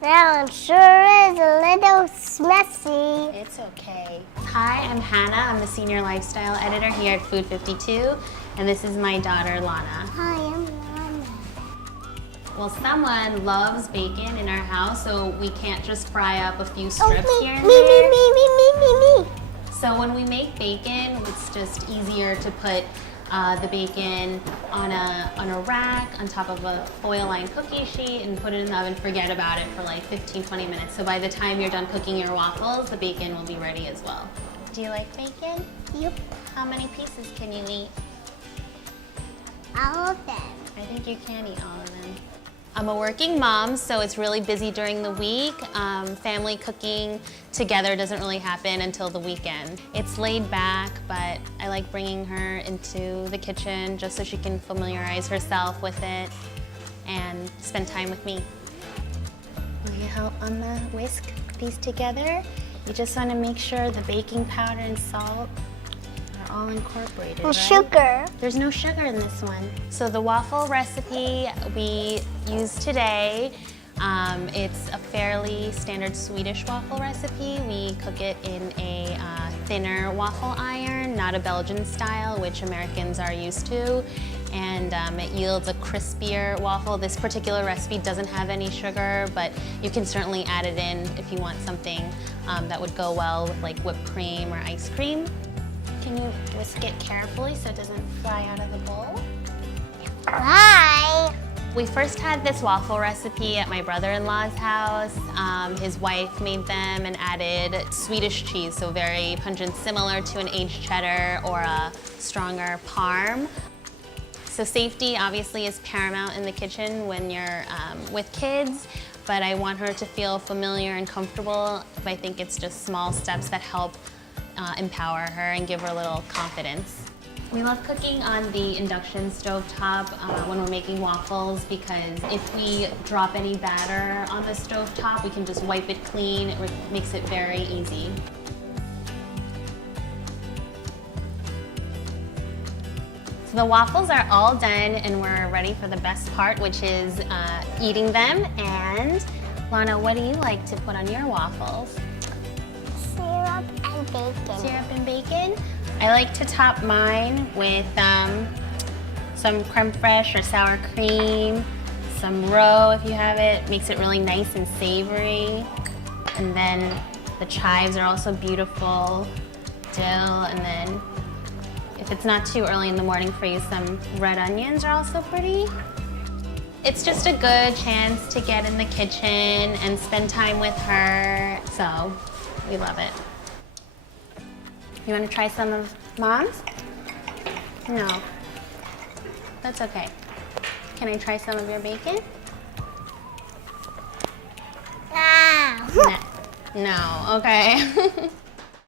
Well, it sure is a little messy. It's okay. Hi, I'm Hana. I'm the Senior Lifestyle Editor here at Food52, and this is my daughter, Lana. Hi, I'm Lana. Well, someone loves bacon in our house, so we can't just fry up a few strips here and me, there. me. So when we make bacon, it's just easier to put the bacon on a rack on top of a foil-lined cookie sheet and put it in the oven. Forget about it for like 15-20 minutes. So by the time you're done cooking your waffles, the bacon will be ready as well. Do you like bacon? Yep. How many pieces can you eat? All of them. I think you can eat all of them. I'm a working mom, so it's really busy during the week. Family cooking together doesn't really happen until the weekend. It's laid back, but I like bringing her into the kitchen just so she can familiarize herself with it and spend time with me. Will you help Mama whisk these together? You just want to make sure the baking powder and salt are all incorporated, And right? sugar. There's no sugar in this one. So the waffle recipe we use today, it's a fairly standard Swedish waffle recipe. We cook it in a thinner waffle iron, not a Belgian style, which Americans are used to. And it yields a crispier waffle. This particular recipe doesn't have any sugar, but you can certainly add it in if you want something that would go well with like whipped cream or ice cream. Can you whisk it carefully so it doesn't fly out of the bowl? Bye. We first had this waffle recipe at my brother-in-law's house. His wife made them and added Swedish cheese, so very pungent, similar to an aged cheddar or a stronger parm. So safety obviously is paramount in the kitchen when you're with kids, but I want her to feel familiar and comfortable. I think it's just small steps that help empower her and give her a little confidence. We love cooking on the Induction stovetop when we're making waffles because if we drop any batter on the stovetop, we can just wipe it clean. It makes it very easy. So the waffles are all done and we're ready for the best part, which is eating them. And Lana, what do you like to put on your waffles? Syrup and bacon. Syrup and bacon. I like to top mine with some creme fraiche or sour cream, some roe if you have it. Makes it really nice and savory. And then the chives are also beautiful. Dill, and then if it's not too early in the morning for you, some red onions are also pretty. It's just a good chance to get in the kitchen and spend time with her, so we love it. You want to try some of Mom's? No. That's okay. Can I try some of your bacon? Ah. No. No, okay.